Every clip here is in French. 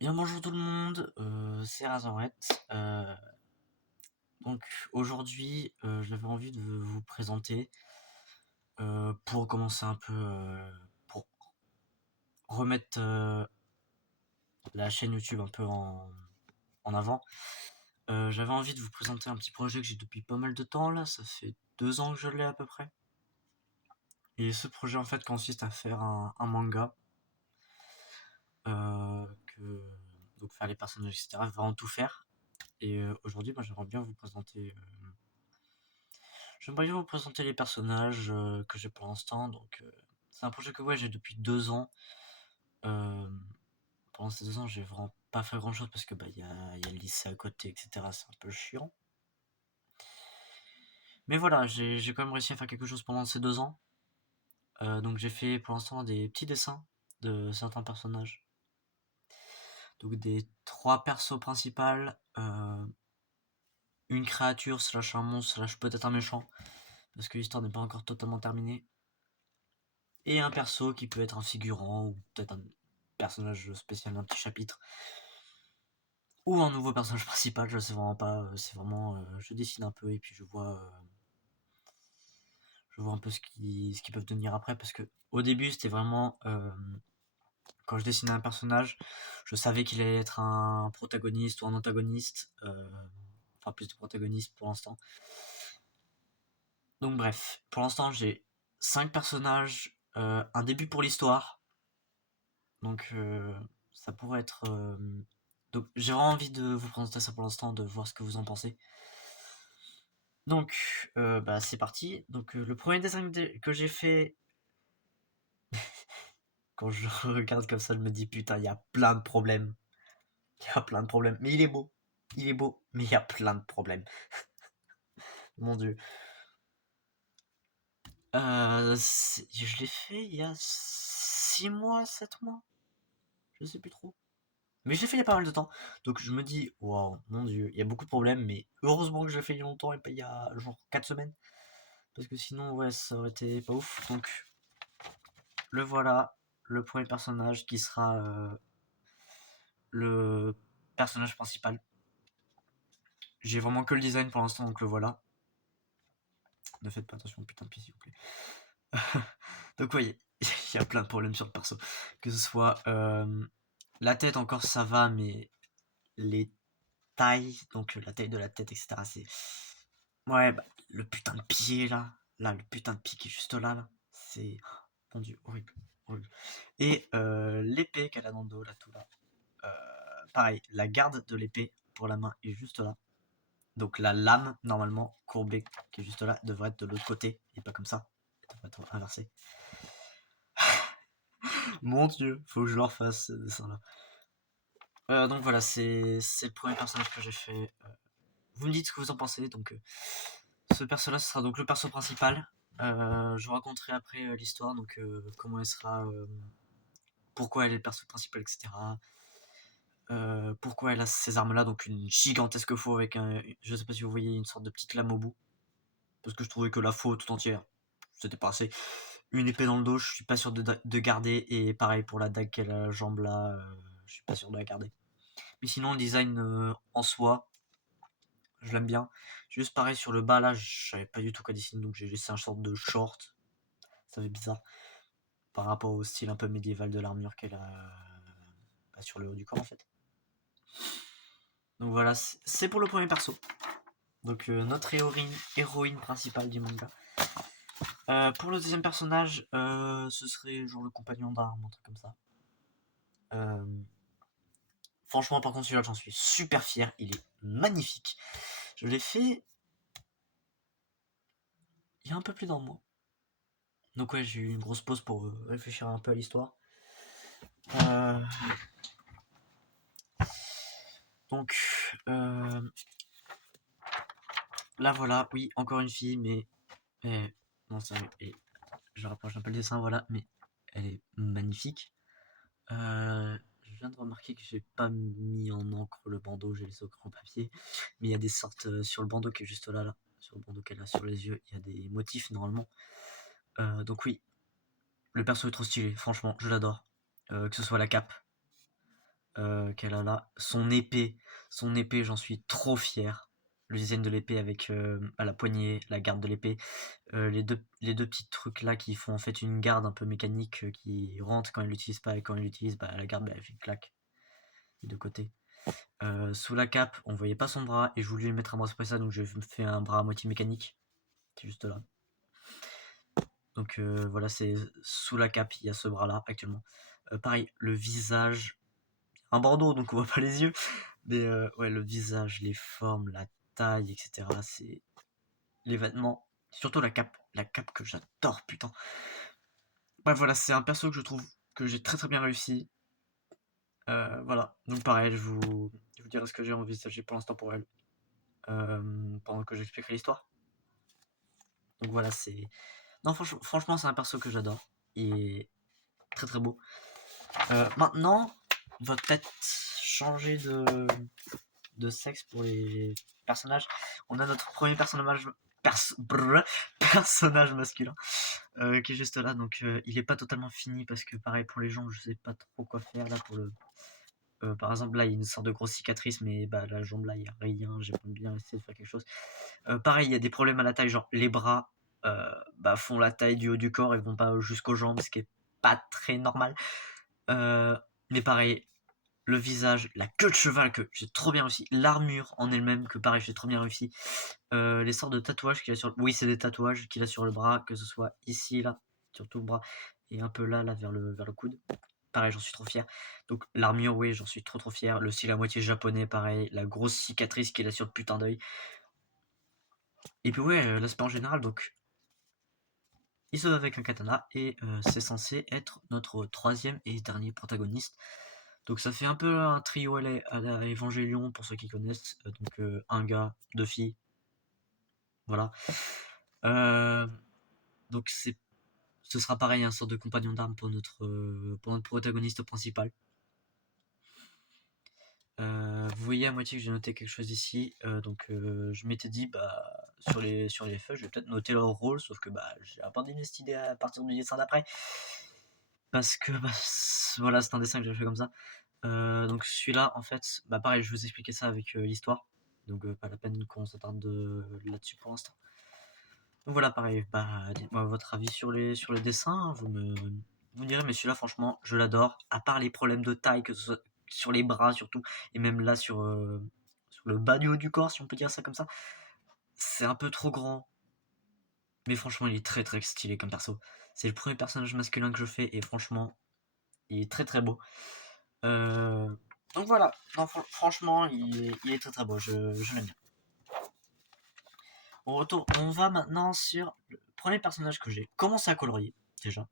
Bien bonjour tout le monde, c'est Razorette. Donc aujourd'hui, j'avais envie de vous présenter, pour commencer un peu, pour remettre, la chaîne YouTube un peu en avant. J'avais envie de vous présenter un petit projet que j'ai depuis pas mal de temps là, ça fait 2 ans que je l'ai à peu près. Et ce projet en fait consiste à faire un manga, que donc faire les personnages et cetera, vraiment tout faire. Et aujourd'hui, moi j'aimerais bien vous présenter, j'aimerais bien vous présenter les personnages que j'ai pour l'instant. Donc, c'est un projet que ouais, j'ai depuis 2 ans. Euh, Pendant ces 2 ans, j'ai vraiment pas fait grand chose parce que bah, y a le lycée à côté, etc. C'est un peu chiant. Mais voilà, j'ai quand même réussi à faire quelque chose pendant ces 2 ans. Donc, j'ai fait pour l'instant des petits dessins de certains personnages. Donc, des 3 persos principales, une créature, slash un monstre, slash peut-être un méchant, parce que l'histoire n'est pas encore totalement terminée. Et un perso qui peut être un figurant ou peut-être un personnage spécial d'un petit chapitre ou un nouveau personnage principal, je sais vraiment pas. C'est vraiment, je dessine un peu et puis je vois un peu ce qu'ils peuvent devenir après, parce que au début c'était vraiment, quand je dessinais un personnage, je savais qu'il allait être un protagoniste ou un antagoniste, enfin plus de protagoniste pour l'instant. Donc bref, pour l'instant j'ai 5 personnages, un début pour l'histoire. Donc ça pourrait être. Donc j'ai vraiment envie de vous présenter ça pour l'instant, de voir ce que vous en pensez. Donc bah, c'est parti. Donc le premier dessin que j'ai fait, quand je regarde comme ça, je me dis putain, il y a plein de problèmes. Il y a plein de problèmes. Mais il est beau. Il est beau, mais il y a plein de problèmes. Mon dieu. Je l'ai fait il y a 6 mois, 7 mois. Je sais plus trop. Mais je l'ai fait il y a pas mal de temps. Donc je me dis, waouh, mon dieu, il y a beaucoup de problèmes, mais heureusement que je l'ai fait il y a longtemps et pas il y a genre 4 semaines. Parce que sinon, ouais, ça aurait été pas ouf. Donc le voilà, le premier personnage qui sera le personnage principal. J'ai vraiment que le design pour l'instant, donc le voilà. Ne faites pas attention, putain de pied, s'il vous plaît. Donc, voyez, il y a plein de problèmes sur le perso. Que ce soit la tête, encore ça va, mais les tailles, donc la taille de la tête, etc. C'est. Ouais, bah, le putain de pied là. Là, le putain de pied qui est juste là. C'est. Mon dieu, horrible. Horrible. Et l'épée qu'elle a dans le dos, là, tout là. Pareil, la garde de l'épée pour la main est juste là. Donc la lame, normalement, courbée, qui est juste là, devrait être de l'autre côté, et pas comme ça. Elle devrait être inversée. Mon dieu, faut que je le refasse, ce dessin-là. Donc voilà, c'est le premier personnage que j'ai fait. Vous me dites ce que vous en pensez. Donc ce perso-là, ce sera donc le perso principal. Je vous raconterai après l'histoire, donc comment elle sera, pourquoi elle est le perso principal, etc. Pourquoi elle a ces armes-là, donc une gigantesque faux avec un. Je sais pas si vous voyez une sorte de petite lame au bout. Parce que je trouvais que la faux tout entière, c'était pas assez. Une épée dans le dos, je suis pas sûr de garder. Et pareil pour la dague qu'elle a la jambe là, je suis pas sûr de la garder. Mais sinon, le design en soi, je l'aime bien. Juste pareil sur le bas là, je savais pas du tout quoi dessiner, donc j'ai laissé un sorte de short. Ça fait bizarre par rapport au style un peu médiéval de l'armure qu'elle a sur le haut du corps en fait. Donc voilà, c'est pour le premier perso. Donc notre héroïne principale du manga. Pour le deuxième personnage, ce serait genre le compagnon d'armes, un truc comme ça. Euh, Franchement, par contre, celui-là, j'en suis super fier. Il est magnifique. Je l'ai fait il y a un peu plus d'un mois. Donc ouais, j'ai eu une grosse pause pour réfléchir un peu à l'histoire. Euh, donc là voilà, oui, encore une fille, mais non, sérieux, je rapproche un peu le dessin, voilà, mais elle est magnifique. Je viens de remarquer que j'ai pas mis en encre le bandeau, j'ai laissé au crayon papier. Mais il y a des sortes sur le bandeau qui est juste là, sur le bandeau qu'elle a sur les yeux, il y a des motifs normalement. Donc oui, le perso est trop stylé, franchement, je l'adore. Que ce soit la cape, qu'elle a là. Son épée, j'en suis trop fier. Le design de l'épée avec à la poignée, la garde de l'épée, les deux petits trucs là qui font en fait une garde un peu mécanique qui rentre quand il l'utilise pas et quand il l'utilise, bah, la garde elle fait une claque des deux côtés. Sous la cape, on voyait pas son bras et je voulais lui mettre un bras spécial donc je fais un bras à moitié mécanique. C'est juste là. Donc voilà, c'est sous la cape, il y a ce bras là actuellement. Pareil, le visage, un bandeau donc on voit pas les yeux, mais ouais, le visage, les formes, la taille, etc. C'est les vêtements, surtout la cape que j'adore, putain. Ouais, voilà, c'est un perso que je trouve que j'ai très très bien réussi. Voilà, donc pareil, je vous dirai ce que j'ai envisagé pour l'instant pour elle, pendant que j'expliquerai l'histoire. Donc voilà, c'est... Non, franchement, c'est un perso que j'adore. Il est très très beau. Maintenant, on va peut-être changer de sexe pour les personnages. On a notre premier personnage masculin qui est juste là. Donc il est pas totalement fini parce que pareil pour les jambes, je sais pas trop quoi faire là pour le... par exemple là il y a une sorte de grosse cicatrice mais bah la jambe là il y a rien, j'ai bien essayé de faire quelque chose. Pareil il y a des problèmes à la taille, genre les bras bah, font la taille du haut du corps et vont pas jusqu'aux jambes, ce qui est pas très normal. Mais pareil, le visage, la queue de cheval que j'ai trop bien réussi, l'armure en elle-même que pareil j'ai trop bien réussi, les sortes de tatouages qu'il a sur le... Oui, c'est des tatouages qu'il a sur le bras, que ce soit ici, là, sur tout le bras, et un peu là, vers le coude. Pareil, j'en suis trop fier. Donc l'armure, oui, j'en suis trop fier. Le style à moitié japonais, pareil, la grosse cicatrice qu'il a sur le putain d'œil. Et puis ouais, l'aspect en général, donc il se bat avec un katana et c'est censé être notre troisième et dernier protagoniste. Donc ça fait un peu un trio à la Evangelion pour ceux qui connaissent. Donc un gars, deux filles. Voilà. Donc ce sera pareil, un sorte de compagnon d'armes pour notre protagoniste principal. Vous voyez à moitié que j'ai noté quelque chose ici. Donc je m'étais dit, bah, sur les feuilles, je vais peut-être noter leur rôle, sauf que bah, j'ai abandonné cette idée à partir du dessin d'après. Parce que bah, voilà, c'est un dessin que j'ai fait comme ça. Donc celui-là, en fait, bah pareil, je vais vous expliquer ça avec l'histoire. Donc pas la peine qu'on s'attarde là-dessus pour l'instant. Donc voilà, pareil, bah dites-moi votre avis sur les dessins. Vous me direz, mais celui-là, franchement, je l'adore. À part les problèmes de taille, que ce soit sur les bras surtout, et même là sur le bas du haut du corps, si on peut dire ça comme ça. C'est un peu trop grand. Mais franchement, il est très très stylé comme perso. C'est le premier personnage masculin que je fais, et franchement, il est très très beau. Donc voilà, non, franchement, il est très très beau, je l'aime bien. On va maintenant sur le premier personnage que j'ai commencé à colorier, déjà.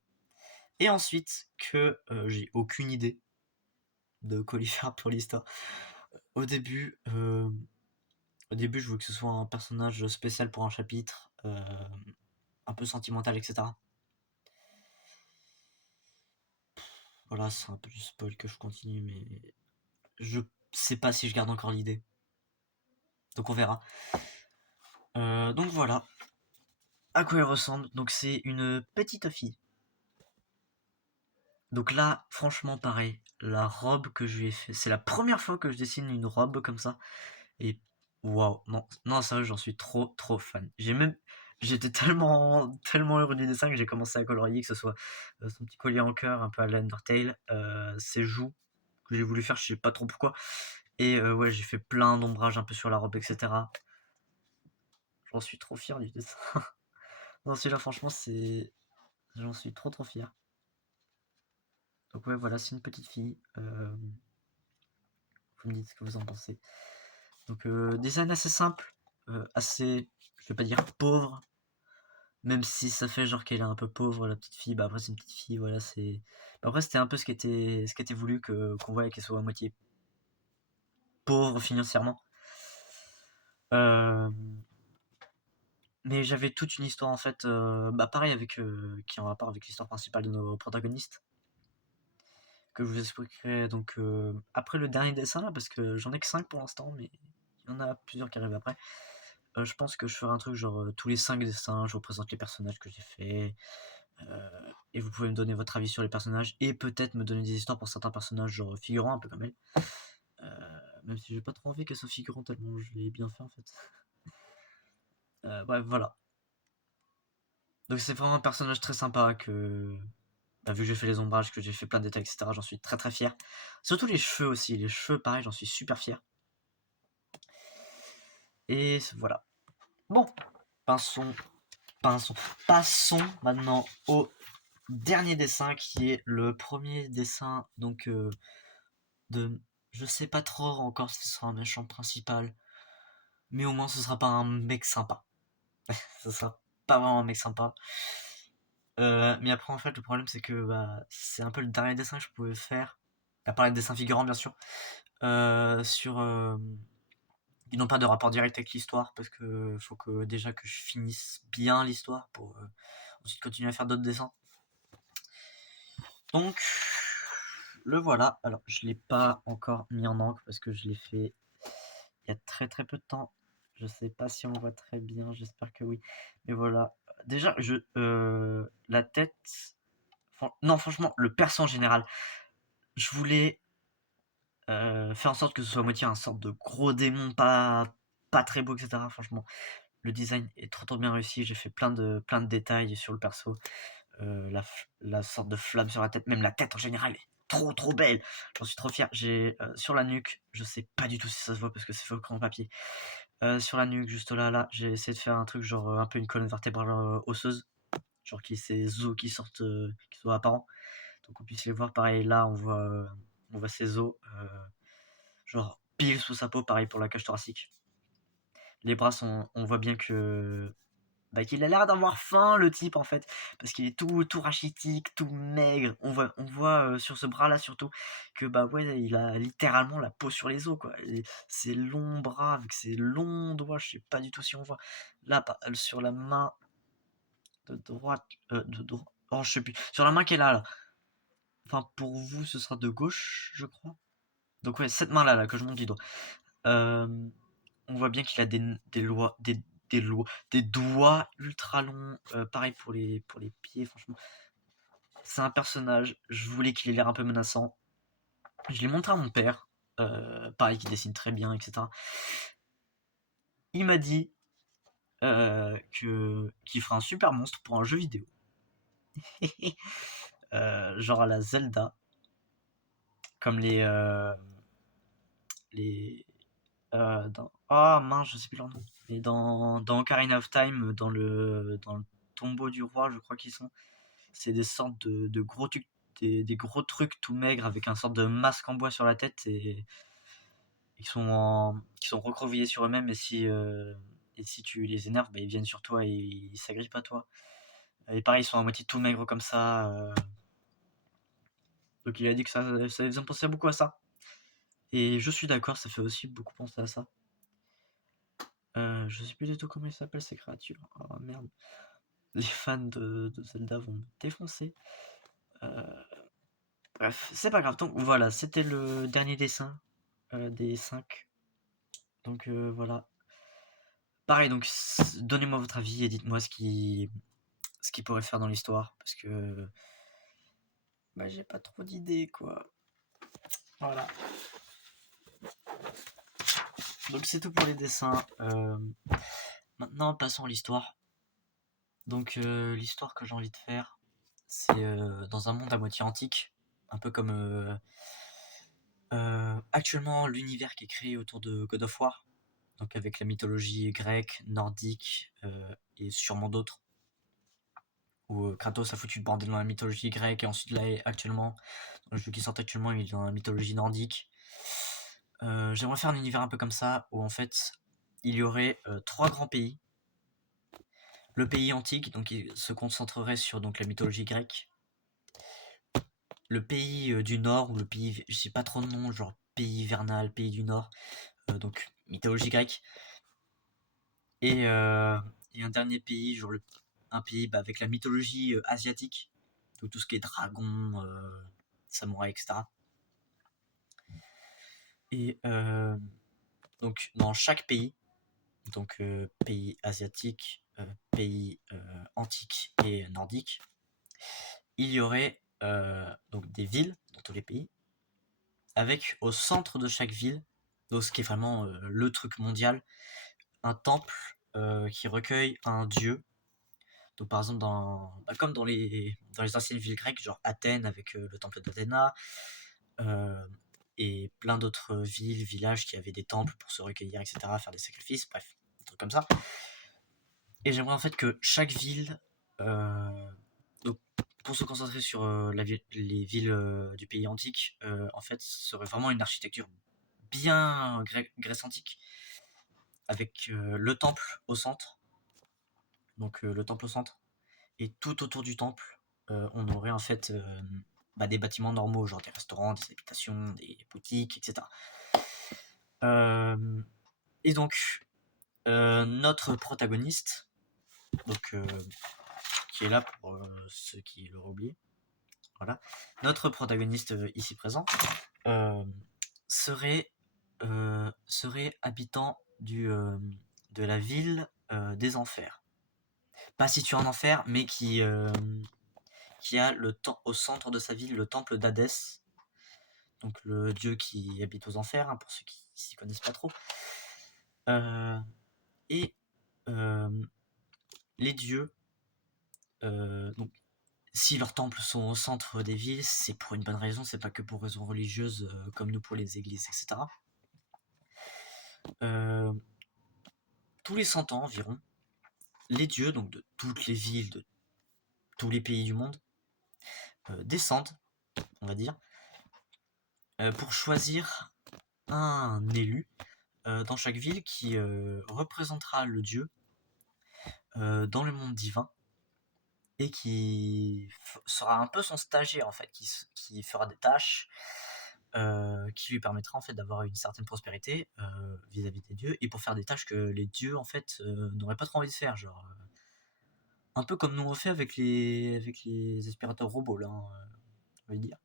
Et ensuite, que j'ai aucune idée de quoi lui faire pour l'histoire. Au début, je veux que ce soit un personnage spécial pour un chapitre, un peu sentimental, etc. Voilà, c'est un peu du spoil que je continue, mais je sais pas si je garde encore l'idée. Donc on verra. Donc voilà à quoi elle ressemble. Donc c'est une petite fille. Donc là, franchement, pareil. La robe que je lui ai fait, c'est la première fois que je dessine une robe comme ça. Et waouh, non, non, sérieux, j'en suis trop fan. J'étais tellement heureux du dessin que j'ai commencé à colorier, que ce soit son petit collier en cœur, un peu à l'Undertale, ses joues que j'ai voulu faire, je sais pas trop pourquoi. Et ouais, j'ai fait plein d'ombrages un peu sur la robe, etc. J'en suis trop fier du dessin. Non, celui-là, franchement, j'en suis trop fier. Donc ouais, voilà, c'est une petite fille. Vous me dites ce que vous en pensez. Donc design assez simple, assez, je vais pas dire pauvre, même si ça fait genre qu'elle est un peu pauvre la petite fille. Bah après c'est une petite fille, voilà, c'est. Bah, après c'était un peu ce qui était voulu qu'on voit qu'elle soit à moitié pauvre financièrement. Euh, Mais j'avais toute une histoire en fait, bah pareil avec qui est en rapport avec l'histoire principale de nos protagonistes, que je vous expliquerai donc après le dernier dessin là, parce que j'en ai que 5 pour l'instant, mais il y en a plusieurs qui arrivent après. Je pense que je ferai un truc genre tous les 5 dessins, je vous présente les personnages que j'ai fait, Et vous pouvez me donner votre avis sur les personnages et peut-être me donner des histoires pour certains personnages, genre figurants, un peu comme elle. Même si j'ai pas trop envie qu'elle soit figurant tellement je l'ai bien fait en fait. Bref, voilà. Donc c'est vraiment un personnage très sympa que, bah, vu que j'ai fait les ombrages, que j'ai fait plein de détails, etc., j'en suis très très fier. Surtout les cheveux aussi. Les cheveux, pareil, j'en suis super fier. Et voilà. Bon, passons maintenant au dernier dessin qui est le premier dessin donc de, je sais pas trop encore si ce sera un méchant principal, mais au moins ce sera pas un mec sympa. Ce sera pas vraiment un mec sympa. Mais après en fait le problème c'est que bah, c'est un peu le dernier dessin que je pouvais faire, à part les dessins figurants bien sûr, sur ils n'ont pas de rapport direct avec l'histoire parce que faut que déjà que je finisse bien l'histoire pour ensuite continuer à faire d'autres dessins. Donc le voilà. Alors je l'ai pas encore mis en encre parce que je l'ai fait il y a très très peu de temps. Je sais pas si on voit très bien, j'espère que oui. Mais voilà. Déjà la tête. Non franchement le perso en général. Je voulais faire en sorte que ce soit à moitié un sorte de gros démon pas très beau, etc. Franchement, le design est trop bien réussi. J'ai fait plein de détails sur le perso. La sorte de flamme sur la tête, même la tête en général est trop belle. J'en suis trop fier. J'ai sur la nuque, je sais pas du tout si ça se voit parce que c'est fait au crayon papier. Sur la nuque, juste là, j'ai essayé de faire un truc genre un peu une colonne vertébrale osseuse, genre qui ces os qui sortent, qui soient apparents, donc on puisse les voir. Pareil là, on voit ses os, genre pile sous sa peau. Pareil pour la cage thoracique. Les bras on voit bien que bah, qu'il a l'air d'avoir faim le type en fait, parce qu'il est tout rachitique, tout maigre. On voit sur ce bras là surtout que bah ouais il a littéralement la peau sur les os quoi. Et ses longs bras avec ses longs doigts, je sais pas du tout si on voit. Là sur la main de droite, oh je sais plus, sur la main qu'elle a là. Enfin pour vous ce sera de gauche je crois. Donc ouais cette main là que je monte du doigt. Euh, on voit bien qu'il a des doigts ultra longs. Pareil pour les pieds, franchement. C'est un personnage, je voulais qu'il ait l'air un peu menaçant. Je l'ai montré à mon père, pareil, qui dessine très bien, etc. Il m'a dit qu'il ferait un super monstre pour un jeu vidéo. Genre à la Zelda, comme les ah mince, je sais plus leur nom. Et dans Ocarina of Time, dans le tombeau du roi, je crois qu'ils sont. C'est des sortes de gros trucs, des gros trucs tout maigres avec un sorte de masque en bois sur la tête et qui sont recroquevillés sur eux-mêmes. Et si tu les énerves, bah, ils viennent sur toi et ils s'agrippent à toi. Et pareil, ils sont à moitié tout maigres comme ça. Donc il a dit que ça les faisait penser beaucoup à ça. Et je suis d'accord, ça fait aussi beaucoup penser à ça. Je sais plus du tout comment ils s'appellent ces créatures. Oh merde. Les fans de Zelda vont me défoncer. Bref, c'est pas grave. Donc voilà, c'était le dernier dessin des 5. Donc voilà. Pareil, donc donnez-moi votre avis et dites-moi ce qui pourrait faire dans l'histoire. Parce que bah, j'ai pas trop d'idées quoi. Voilà. Donc c'est tout pour les dessins. Maintenant passons à l'histoire. Donc l'histoire que j'ai envie de faire, c'est dans un monde à moitié antique. Un peu comme actuellement l'univers qui est créé autour de God of War. Donc avec la mythologie grecque, nordique et sûrement d'autres. Où Kratos a foutu le bordel dans la mythologie grecque et ensuite là actuellement, dans le jeu qui sort actuellement, il est dans la mythologie nordique. J'aimerais faire un univers un peu comme ça où en fait il y aurait trois grands pays. Le pays antique, donc il se concentrerait sur donc la mythologie grecque. Le pays du nord ou le pays, je sais pas trop de nom, genre pays hivernal, pays du nord, donc mythologie grecque. Et un dernier pays, genre un pays bah, avec la mythologie asiatique, donc tout ce qui est dragon, samouraï, etc. Et donc dans chaque pays, donc pays asiatique, pays antique et nordique, il y aurait donc des villes dans tous les pays, avec au centre de chaque ville, donc ce qui est vraiment le truc mondial, un temple qui recueille un dieu. Donc par exemple, comme dans les anciennes villes grecques, genre Athènes avec le temple d'Athéna, et plein d'autres villes, villages qui avaient des temples pour se recueillir, etc., faire des sacrifices, bref, des trucs comme ça. Et j'aimerais en fait que chaque ville, donc pour se concentrer sur les villes du pays antique, en fait, serait vraiment une architecture bien Grèce antique, avec le temple au centre, donc le temple au centre, et tout autour du temple, on aurait en fait des bâtiments normaux, genre des restaurants, des habitations, des boutiques, etc. Et donc, notre protagoniste, donc, qui est là pour ceux qui l'auraient oublié, voilà, notre protagoniste ici présent serait habitant de la ville des enfers. Pas situé en enfer, mais qui a au centre de sa ville le temple d'Hadès, donc le dieu qui habite aux enfers, pour ceux qui s'y connaissent pas trop. Et les dieux, donc si leurs temples sont au centre des villes, c'est pour une bonne raison, c'est pas que pour raisons religieuses comme nous pour les églises, etc. Tous les 100 ans environ, les dieux, donc de toutes les villes, de tous les pays du monde, descendent, on va dire, pour choisir un élu dans chaque ville qui représentera le dieu dans le monde divin et qui sera un peu son stagiaire en fait, qui fera des tâches qui lui permettra en fait d'avoir une certaine prospérité vis-à-vis des dieux et pour faire des tâches que les dieux en fait n'auraient pas trop envie de faire, genre un peu comme nous on fait avec les aspirateurs robots là, on va dire.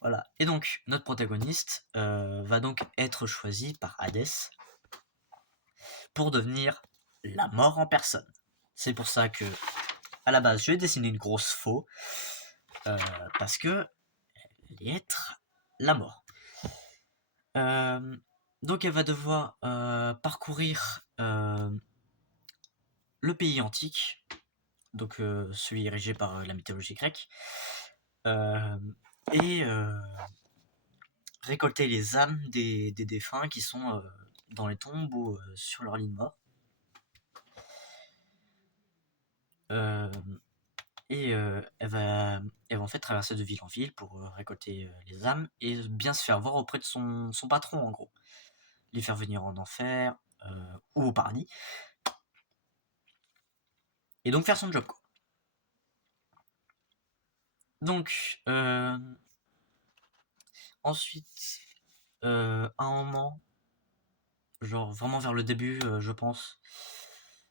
Voilà. Et donc notre protagoniste va donc être choisi par Hadès pour devenir la mort en personne. C'est pour ça que à la base je vais dessiner une grosse faux parce que elle est être la mort. Donc elle va devoir parcourir le pays antique, donc celui érigé par la mythologie grecque, et récolter les âmes des défunts qui sont dans les tombes ou sur leur lit de mort. Et elle va en fait traverser de ville en ville pour récolter les âmes et bien se faire voir auprès de son patron en gros. Les faire venir en enfer ou au paradis. Et donc faire son job quoi. Donc ensuite à un moment, genre vraiment vers le début je pense,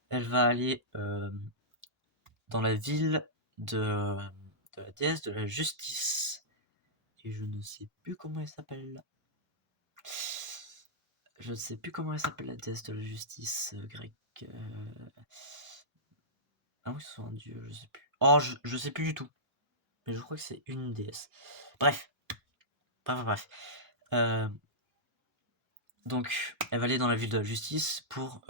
elle va aller dans la ville de la déesse de la justice. Et je ne sais plus comment elle s'appelle. Je ne sais plus comment elle s'appelle la déesse de la justice grecque. Ah oui, c'est un dieu, je sais plus. Oh, je sais plus du tout. Mais je crois que c'est une déesse. Bref. Bref. Donc, elle va aller dans la ville de la justice pour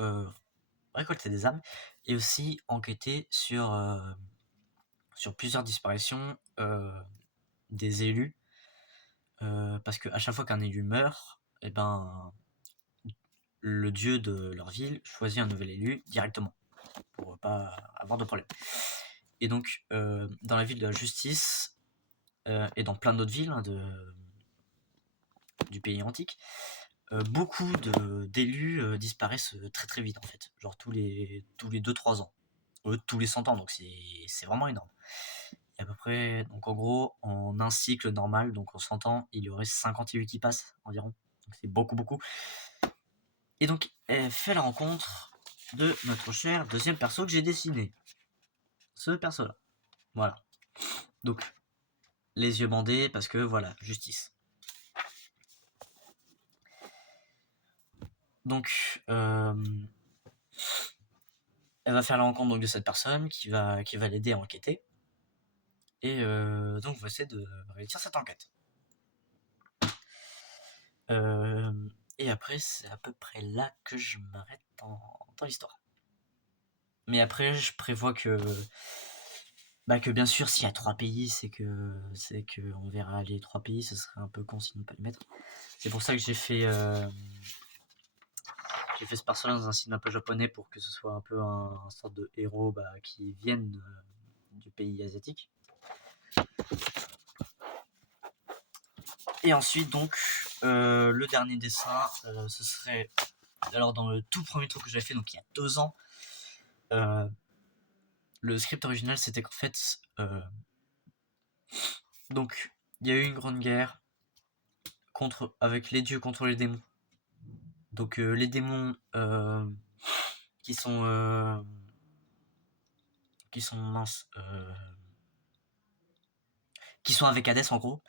récolter des âmes et aussi enquêter sur plusieurs disparitions des élus. Parce qu'à chaque fois qu'un élu meurt, et ben, le dieu de leur ville choisit un nouvel élu directement pour pas avoir de problème. Et donc, dans la ville de la justice et dans plein d'autres villes du pays antique, beaucoup d'élus disparaissent très très vite en fait, genre tous les 2-3 ans, tous les 100 ans, donc c'est vraiment énorme. Et à peu près, donc en gros, en un cycle normal, donc en 100 ans, il y aurait 50 élus qui passent environ, donc c'est beaucoup. Et donc, elle fait la rencontre de notre cher deuxième perso que j'ai dessiné. Ce perso-là. Voilà. Donc, les yeux bandés, parce que voilà, justice. Donc, elle va faire la rencontre donc, de cette personne qui va l'aider à enquêter. Et donc on va essayer de réussir cette enquête. Et après, c'est à peu près là que je m'arrête dans l'histoire. Mais après, je prévois que bien sûr, s'il y a 3 pays, c'est que on verra les 3 pays. Ce serait un peu con sinon de pas les mettre. C'est pour ça que j'ai fait ce personnage dans un style un peu japonais pour que ce soit un peu un sorte de héros qui viennent du pays asiatique. Et ensuite, donc, le dernier dessin, ce serait alors dans le tout premier truc que j'avais fait, donc il y a 2 ans. Le script original, c'était qu'en fait, donc il y a eu une grande guerre avec les dieux contre les démons. Donc les démons qui sont minces, qui sont avec Hadès en gros.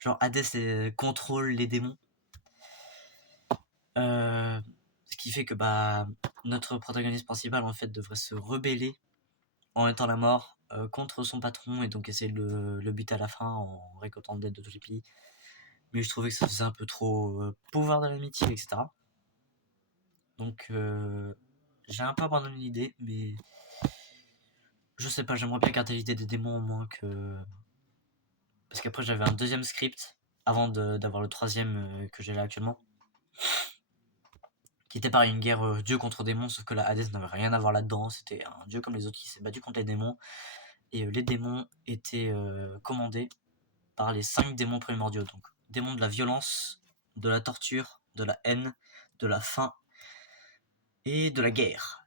Genre Hadès contrôle les démons. Ce qui fait que notre protagoniste principal en fait devrait se rebeller en étant la mort contre son patron et donc essayer de le buter à la fin en récoltant l'aide de tous les pays. Mais je trouvais que ça faisait un peu trop pouvoir de l'amitié, etc. Donc j'ai un peu abandonné l'idée, mais je sais pas, j'aimerais bien garder l'idée des démons au moins que... Parce qu'après j'avais un deuxième script avant d'avoir le troisième que j'ai là actuellement. Qui était pareil, une guerre dieu contre démon, sauf que la Hades n'avait rien à voir là-dedans. C'était un dieu comme les autres qui s'est battu contre les démons. Et les démons étaient commandés par les 5 démons primordiaux. Donc, démons de la violence, de la torture, de la haine, de la faim et de la guerre.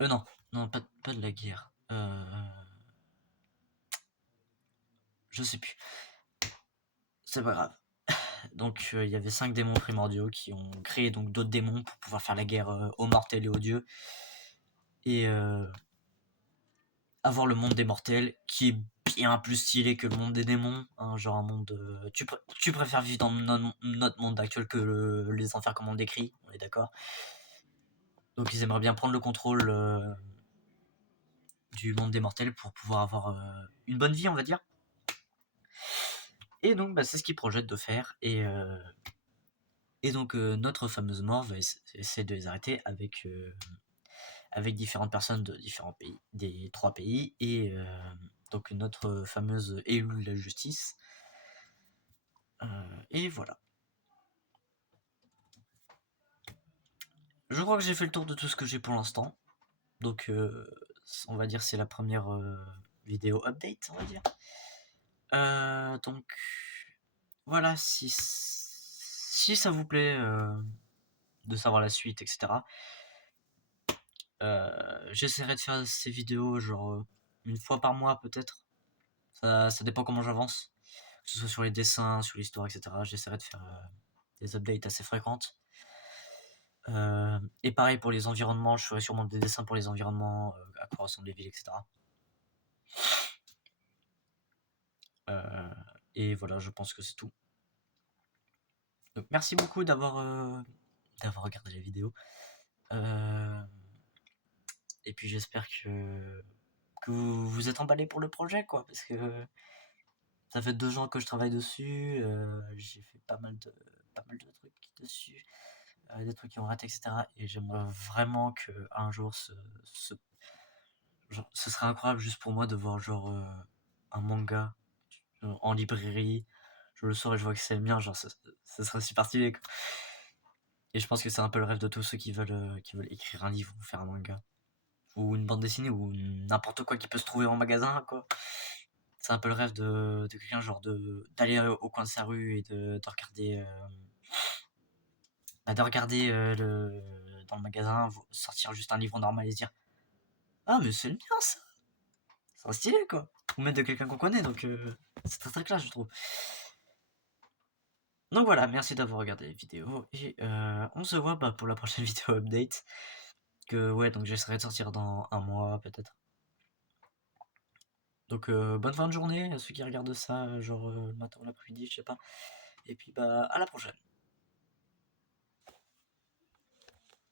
Non, pas de la guerre. Je sais plus. C'est pas grave. Donc, il y avait 5 démons primordiaux qui ont créé donc d'autres démons pour pouvoir faire la guerre aux mortels et aux dieux. Et avoir le monde des mortels qui est bien plus stylé que le monde des démons, hein, genre un monde... tu préfères vivre dans notre monde actuel que les enfers comme on le décrit, on est d'accord. Donc ils aimeraient bien prendre le contrôle du monde des mortels pour pouvoir avoir une bonne vie, on va dire. Et donc c'est ce qu'ils projettent de faire, et donc notre fameuse mort va essayer de les arrêter avec différentes personnes de différents pays, des 3 pays, et donc notre fameuse élue de la justice. Et voilà. Je crois que j'ai fait le tour de tout ce que j'ai pour l'instant. Donc on va dire c'est la première vidéo update, on va dire. Donc voilà, si ça vous plaît de savoir la suite, etc. J'essaierai de faire ces vidéos genre une fois par mois peut-être. Ça dépend comment j'avance. Que ce soit sur les dessins, sur l'histoire, etc. J'essaierai de faire des updates assez fréquentes. Et pareil pour les environnements, je ferai sûrement des dessins pour les environnements, à quoi ressemblent les villes, etc. Et voilà, je pense que c'est tout. Donc merci beaucoup d'avoir regardé la vidéo. Et puis j'espère que vous êtes emballés pour le projet, quoi, parce que ça fait 2 ans que je travaille dessus. J'ai fait pas mal de trucs dessus, des trucs qui ont raté, etc. Et j'aimerais vraiment que un jour ce serait incroyable juste pour moi de voir genre un manga en librairie. Je le sors et je vois que c'est le mien, genre ça serait super stylé, quoi. Et je pense que c'est un peu le rêve de tous ceux qui veulent écrire un livre ou faire un manga. Ou une bande dessinée ou n'importe quoi qui peut se trouver en magasin, quoi. C'est un peu le rêve de quelqu'un, genre d'aller au coin de sa rue et de regarder dans le magasin, sortir juste un livre normal et se dire ah mais c'est le mien ça, c'est stylé, quoi. Ou même de quelqu'un qu'on connaît, donc c'est très très classe, je trouve. Donc voilà, merci d'avoir regardé la vidéo et on se voit pour la prochaine vidéo update. Donc j'essaierai de sortir dans un mois peut-être. Donc bonne fin de journée à ceux qui regardent ça, genre le matin ou l'après-midi, je sais pas. Et puis à la prochaine.